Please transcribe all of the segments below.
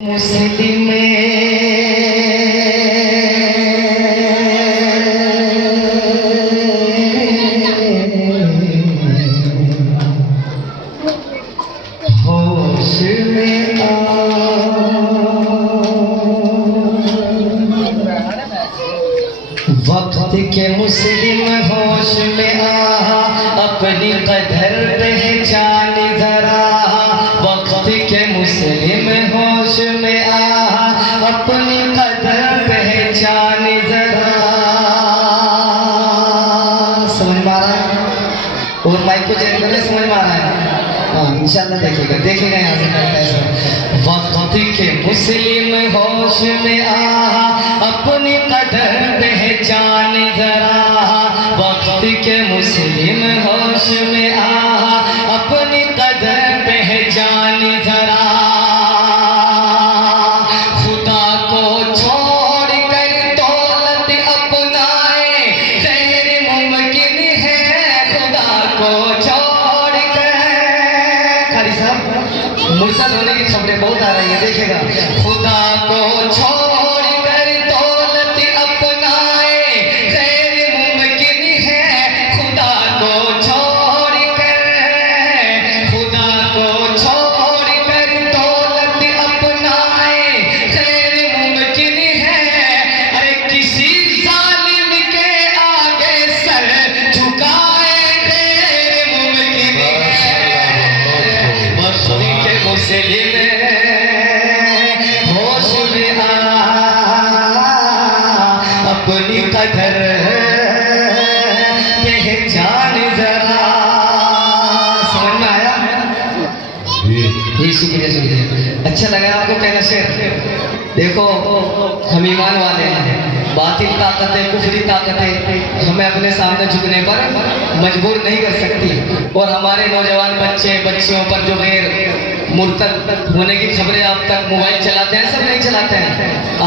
मुस्लिम होश में वक्त के मुस्लिम होश में अपनी कदर पहचान जरा। वक्त के मुस्लिम होश में अपनी कदर पहचान जरा। समझ में आ रहा है? और माइक को चेक करके समझ में आ रहा है? हाँ, इंशाल्लाह देखेगा यहाँ से करता है। वक्त के मुस्लिम होश में अपनी कदर पहचान जरा। वक्त के मुस्लिम होश में अपनी कदर पहचान जरा। खुदा को छोड़ कर दौलत अपनाए गैर मुमकिन है। खुदा को छोड़ कर कारी साहब मुर्तद होने की खबरें बहुत आ रही है, देखेगा। खुदा को छोड़ कर दौलत अपनाए गैर मुमकिन है। खुदा को छोड़ कर दौलत अपनाए गैर मुमकिन है। अरे किसी जालिम के आगे सर झुकाए गैर मुमकिन है। वक्त के मुस्लिम होश में अपनी कदर पहचान जरा। समझ में आया? शुक्रिया। अच्छा लगा आपको पहला शेर? देखो, हम ईमान वाले हैं। बातिल ताकतें, कुफरी ताकतें हमें अपने सामने झुकने पर मजबूर नहीं कर सकती। और हमारे नौजवान बच्चियों पर जो गैर मुर्तद होने की खबरें आप तक मोबाइल चलाते हैं, सब नहीं चलाते हैं,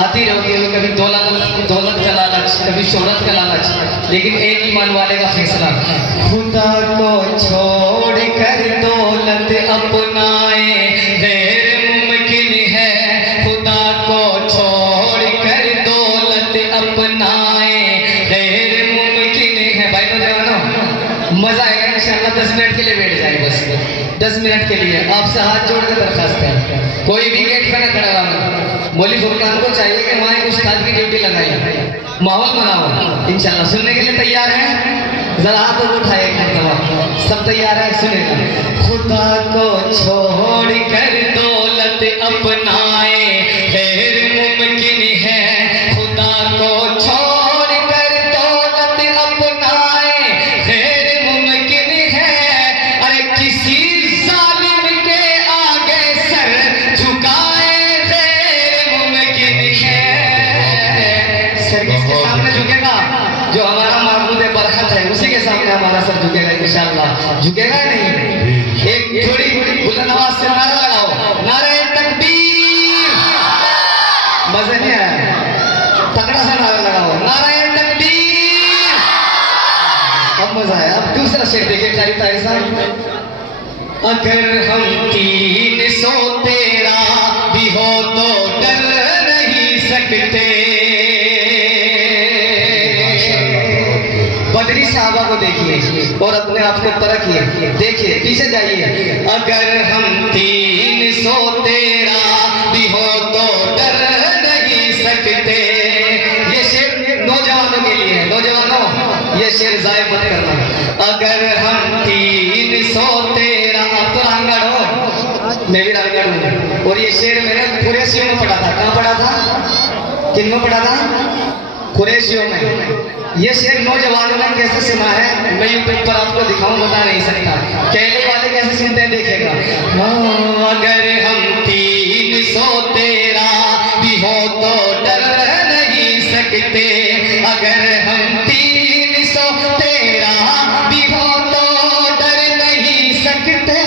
आती रहती है। कभी दौलत का लालच, कभी शोहरत का लालच, लेकिन एक ईमान वाले का फैसला। खुदा को छोड़ कर दौलत अपनाए गैर मुमकिन है। खुदा को छोड़ कर दौलत अपनाए गैर मुमकिन है। भाई नौजवानों, मजा आएगा इंशाल्लाह। 10 मिनट के लिए बैठ जाए, बस 10 मिनट के लिए आपसे हाथ जोड़ कर दरखास्त है, कोई भी गेट पे ना खड़ा रहा। मौलवी फुरकान को चाहिए कि वहाँ एक उस्ताद की ड्यूटी लगाई, माहौल बनाओ। इंशाल्लाह सुनने के लिए तैयार हैं? जरा हाथ तो उठाए एक मरतबा। सब तैयार है? सुनेगा। खुदा को छोड़ कर दौलत अपनाए गैर मुमकिन है। खुदा को छोड़ कर दौलत अपनाए गैर मुमकिन है। अरे किसी जालिम के आगे सर झुकाए गैर मुमकिन है। सर किसके सामने झुकेगा? जो हमारा माबूद बरकत है, उसी के सामने हमारा सर झुकेगा इंशाल्लाह। झुकेगा नहीं? एक थोड़ी बुलंद आवाज से नारा लगाओ, नारे तकबीर। मजा नहीं आया? तगड़ा सा नारा लगाओ, नारे तकबीर। अब मजा आया। अब दूसरा शेर देखिए कारी ताई साहब। अगर हम 313 भी हो तो डर नहीं सकते। बदरी साहबा को देखिए और अपने आप को परखिए। देखिए, पीछे जाइए। अगर हम 313 भी हो तो डर नहीं सकते। ये शेर नौजवानों के लिए है। नौजवानों, ये शेर जाय मत करना। अगर हम 313, आप तो रांगड़ हो, मैं भी रांगड़ हूँ। और ये शेर मैंने कुरैशियों में पढ़ा था। कहाँ पढ़ा था? किन में पढ़ा था? कुरैशियों में। ये शेर नौजवानों ने कैसे सुना है, मैं यूट्यूब पर आपको दिखाऊं, बता नहीं सकता। कहने वाले कैसे सुनते हैं, देखेगा। अगर हम 313 भी हो तो डर नहीं सकते। अगर हम 313 भी हो तो डर नहीं सकते।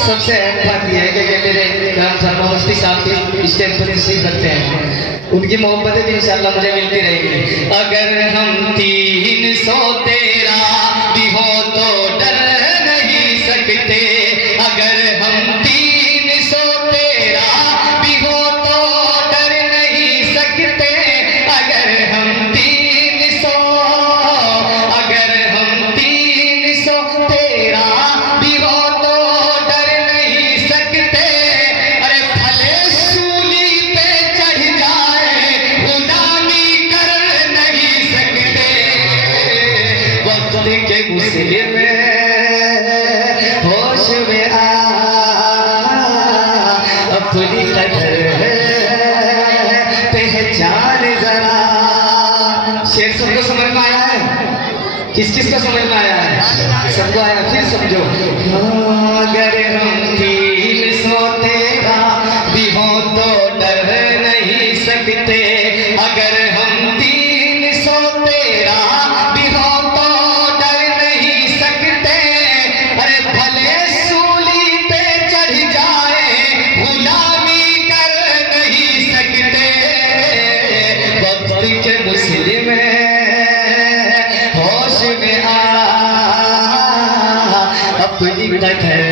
सबसे अहम बात यह है कि मेरे राम शर्मा मुफ्ती साहब की स्टेज पर तशरीफ रखते हैं, उनकी मोहब्बतें भी इंशाल्लाह मुझे मिलती रहेंगी। अगर हम 313 भी हो तो डर नहीं सकते। अगर हम 313 भी हो कदर पहचान जरा। शेर सबको समझ में आया है? किस किस को समझ में आया है? सबको आया? फिर समझो। अगर हम 300 तेरा भी हो तो डर नहीं सकते, अगर हम 300 तेरा भी हो तो डर नहीं सकते, अरे भले सूली पे चढ़ जाए गुलामी कर नहीं सकते। वक्त के मुस्लिम होश में आ अपनी कदर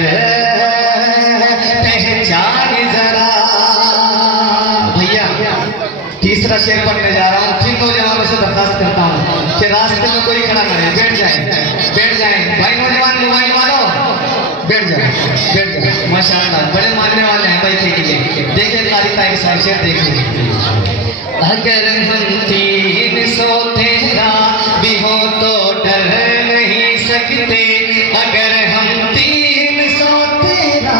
पहचान जरा। भैया तीसरा शेर पढ़ने जा रहा हूँ। जिन नौजवानों से दरखास्त करता हूँ कि रास्ते में कोई खड़ा करे, बैठ जाए भाई। नौजवान मोबाइल वालों बैठ जाए। माशाअल्लाह बड़े मानने वाले हैं भाई के लिए। देखिए तारीफ के साथ शेर देखिए। अगर हम 300 तेरा भी हो तो डर नहीं सकते, अगर हम 300 तेरा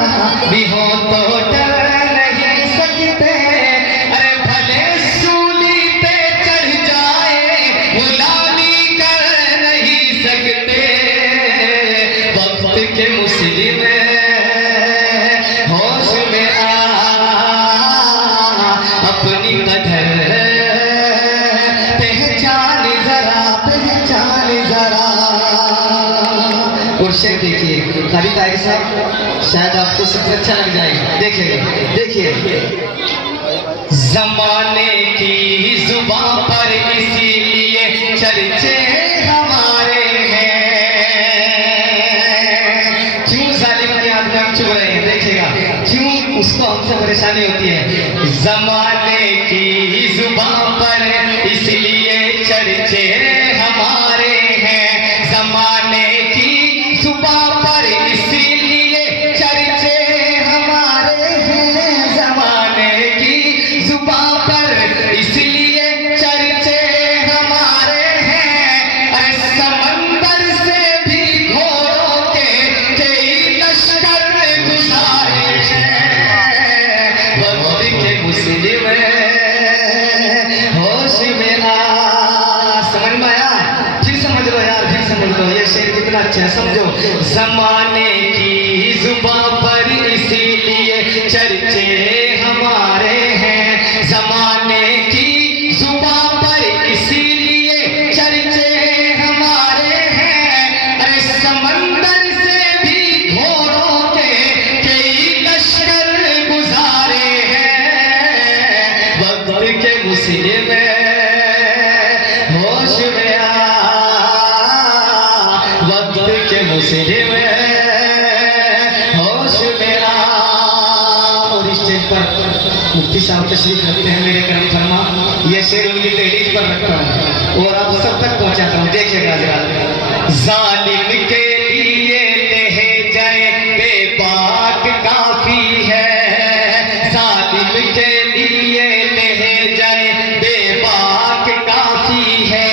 भी हो तो डर नहीं सकते, अरे भले सूली पे चढ़ जाए गुलामी कर नहीं सकते। वक्त के मुस्लिम होश में आ अपनी कदर और शेर देखिए खाली तारी साहब, शायद आपको सबसे अच्छा लग जाएगा। देखिए जमाने की जुबान पर इसीलिए चर्चे हमारे हैं। क्यों जालिम के आदमी हम चुप रहे हैं? देखिएगा क्यों उसको हमसे परेशानी होती है। जमाने की जुबान पर इसलिए चर्चे हमारे हैं, जमाने की जुबान पर इसीलिए चर्चे हमारे हैं, जमाने की जुबान पर इसलिए चर्चे हमारे हैं। अरे समंदर से भी घोड़ों के कई लश्कर गुजारे हैं। वक्त के मुस्लिम होश में आ। समझ में आया? फिर समझ लो यार, फिर समझ लो। ये शेर कितना अच्छा है, समझो। जमाने की जुबान पर इसीलिए चर्चे हमारे हैं, जमाने की जुबान पर इसीलिए चर्चे हमारे हैं। अरे समंदर से भी घोड़ों के कई लश्कर गुजारे हैं। वक्त के मुस्लिम होश में आ, वक्त के मुस्लिम होश में आ। और इस स्टेज पर मुफ्ती साहब तशरीफ रखते हैं, मेरे करम फरमा। ये शेर उनकी तहरीर पर रखता हूँ और आप सब तक पहुँचाता हूँ। देखिएगा जरा। जालिम के लिए ले जाए बेबाक काफी है, जालिम के लिए ले जाए बेबाक काफी है,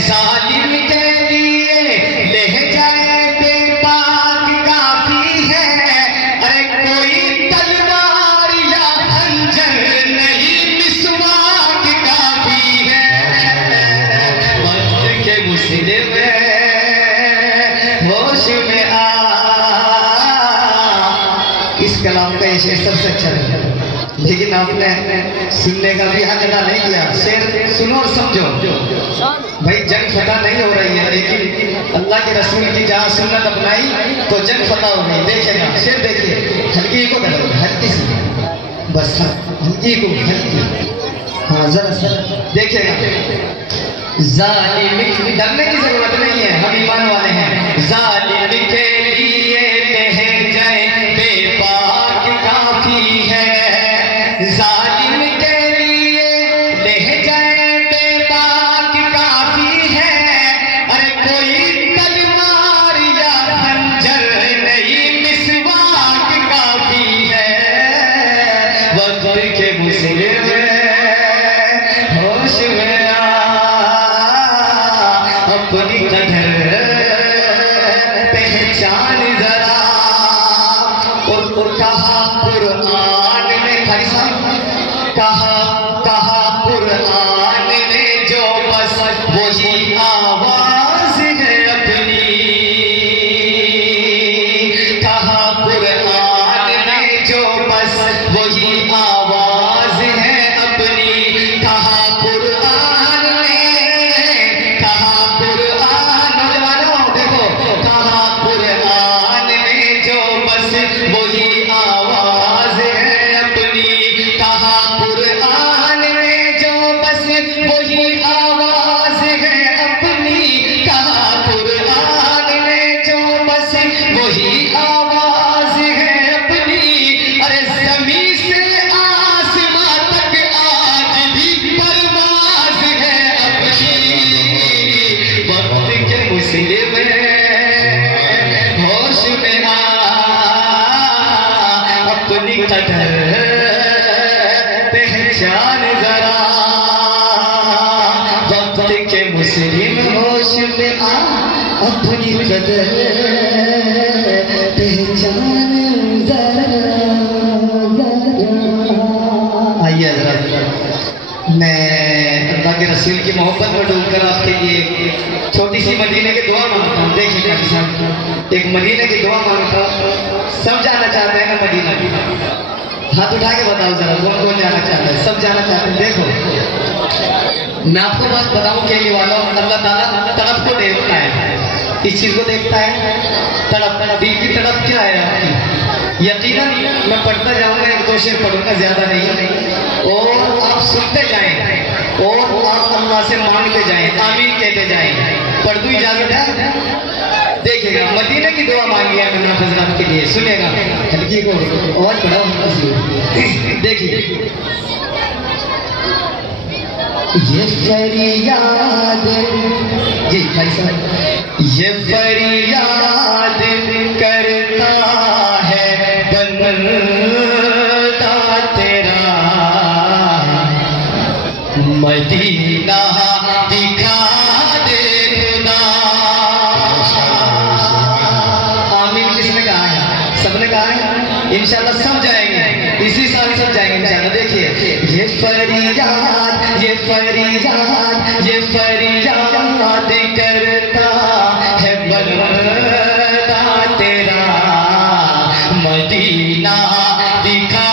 जालिम के लिए ले जाए बेबाक काफी है। अरे कोई तलवार या खंजर नहीं, मिसवाक काफी है। वक्त के मुस्लिम होश में आ। इस कलाम का ये शेर सबसे अच्छा है, लेकिन आपने सुनने का भी हक अदा नहीं किया। शेर सुनो और समझो भाई। जंग फतह नहीं हो रही है, लेकिन अल्लाह के रसूल की जहाँ सुन्नत अपनाई तो जंग फतह हो गई। देखिएगा शेर देखिए। हल्की को करो, हल्की से बस, हल्की को हल्की। हाँ जरा देखिएगा। जालिम, डरने की जरूरत नहीं है, हम ईमान वाले हैं। जालिम के लिए ले जाए बेबाक काफी है, जालिम के लिए ले जाए बेबाक काफी है। अरे कोई तलवार या खंजर नहीं, मिसवाक काफी है। वक्त के मुस्लिम होश में आ, अपनी कदर पहचान जरा। और कहा कुरान में, खाली कहा कहा कुरान ने जो बस वही आवाज है अपनी, कहा कुरान ने जो बस वही आवाज है अपनी, कहा कुरान ने, कहा कुरान, नौजवानों देखो, कहा कुरान ने जो बस वही आवाज है अपनी, कहा कुरान ने जो बस वही आवाज है अपनी, कहा कुरान ने जो बस वही आवाज है अपनी। अरे ज़मीं से आसमां तक आज भी परवाज़ है अपनी, वक्त के मुस्लिम होश में आ, अपनी कदर पहचान जरा, वक्त के मुस्लिम होश में आ, अपनी कदर पहचान जरा। आइए हज़रात, मैं अल्लाह के रसूल की मोहब्बत में डूबकर आपके लिए छोटी सी मदीने की दुआ मांगता हूँ। देखिए किसान, एक मदीने की दुआ मांगता हूँ। सब जाना चाहते हैं ना मदीना? हाथ उठा के बताओ जरा, कौन कौन जाना चाहता है? सब जाना चाहते हैं। देखो मैं आपको बात बताऊं केली वालों, अल्लाह ताला तड़प को देखता है, इस चीज को देखता है, तड़प, दिल की तड़प क्या है आपकी? यकीनन मैं पढ़ता जाऊंगा, एक दो शेर पढ़ूंगा, ज्यादा नहीं, और आप सुनते जाएं और आप अल्लाह से मांगते जाएं, आमीन कहते जाएं। पढ़ दूं, इजाजत है? देखिएगा, मदीने की दुआ मांगी है मैंने हजरत के लिए, सुनेगा हल्की को और पढ़ाओ। देखिए ये फरियाद, जी भाई साहब, ये फरियाद करता है बंदा तेरा, मदीना दिखा दे खुदा। आमीन किसने कहा है? सबने कहा है। इंशाल्लाह सब जाएंगे, इसी साल सब जाएंगे इंशाल्लाह। देखिए ये फरियाद, ये फरियाद, ये फरियाद करता है बंदा तेरा, मदीना दिखा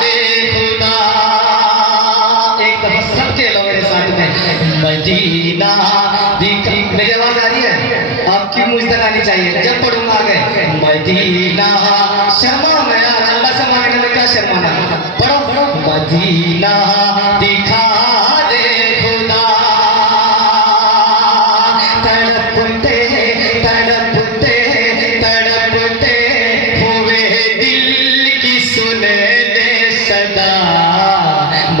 दे खुदा। एक दफा सबके लोग मेरे साथ में, मदीना दिखा। मेरी आवाज आ रही है? आपकी मुझ तक आनी चाहिए जब पढ़ूंगा आगे। मदीना, शर्मा मैं यार, अल्लाह से मांगने में क्या शर्माना? पढ़ो पढ़ो। मदीना दिखा दे खुदा, तड़पते तड़पते तड़पते हुए दिल की सुन ले सदा,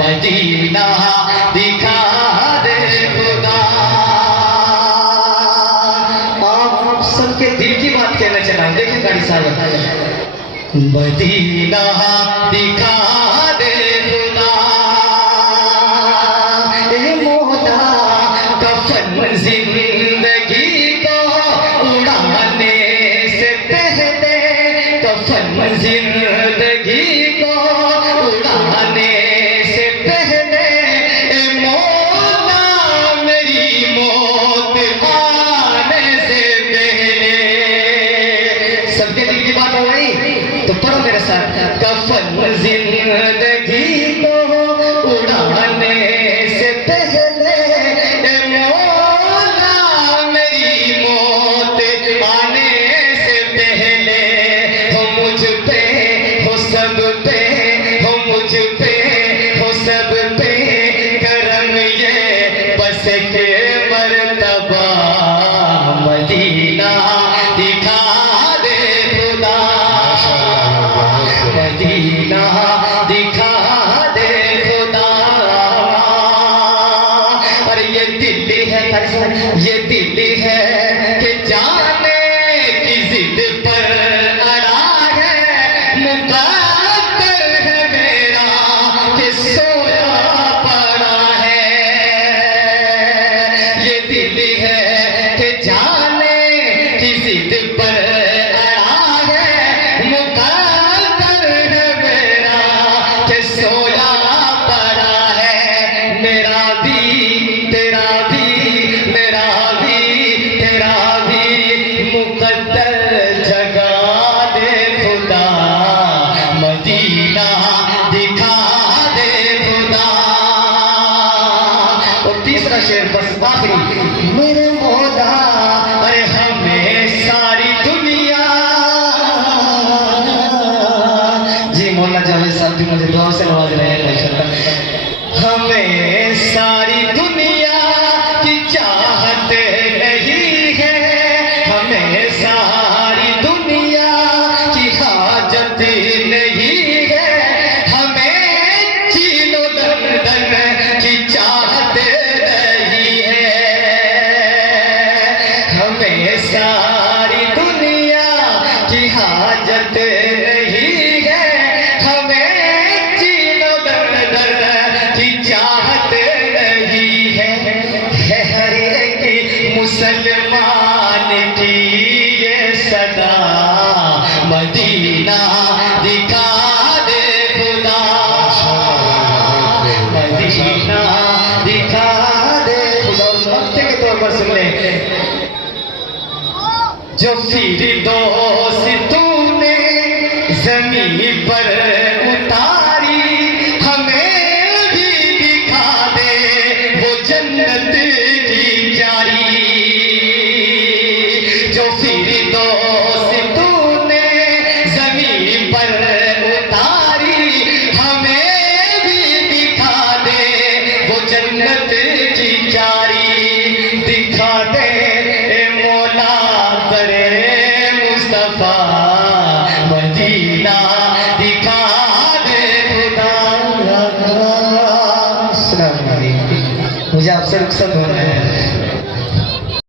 मदीना दिखा दे खुदा। आप सबके दिल की बात कहना चला हूं। देखिए गाड़ी साहब, मदीना दिखा दे खुदा, ए मोहता कफन जिंदगी को उड़ाने से पहले, कफन जिंदगी को उड़ाने से पहले, ए मौला मेरी मौत आने से पहले। सबके दिल की बात हो गई तो पढ़ो मेरे साथ। कफन जिंदगी को उड़ाने से पहले, ए मौला मेरी मौत आने से पहले, हो मुझ पे हो सब पे, हो मुझ पे हो सब पे करम ये बस के मर्तबा, मदीना दिखा दे खुदा, मदीना दिखा दे खुदा। और ये दिल है, ये दिल है कि जाने की जिद पर अड़ा है, मुकद्दर है मेरा कि सोया हमें सारी दुनिया की चाहत नहीं है, हमें सारी दुनिया की हाजत नहीं है, हमें चीनो दर की चाहत नहीं है, हमें सारी दुनिया की हाजत नहीं है, हमें चीनो दर की चाहत नहीं है हर एक मुसलमान की ये सदा, मदीना दिखा दे खुदा, मदीना दिखा दे खुदा। वक्ते के तौर पर सुन ले, जो फिर दोस्त तूने जमीन पर उतारी, हमें भी दिखा दे वो जन्नत की जारी, जो फिर दोस्त तूने जमीन पर उतारी, हमें भी दिखा दे वो जन्नत की जारी।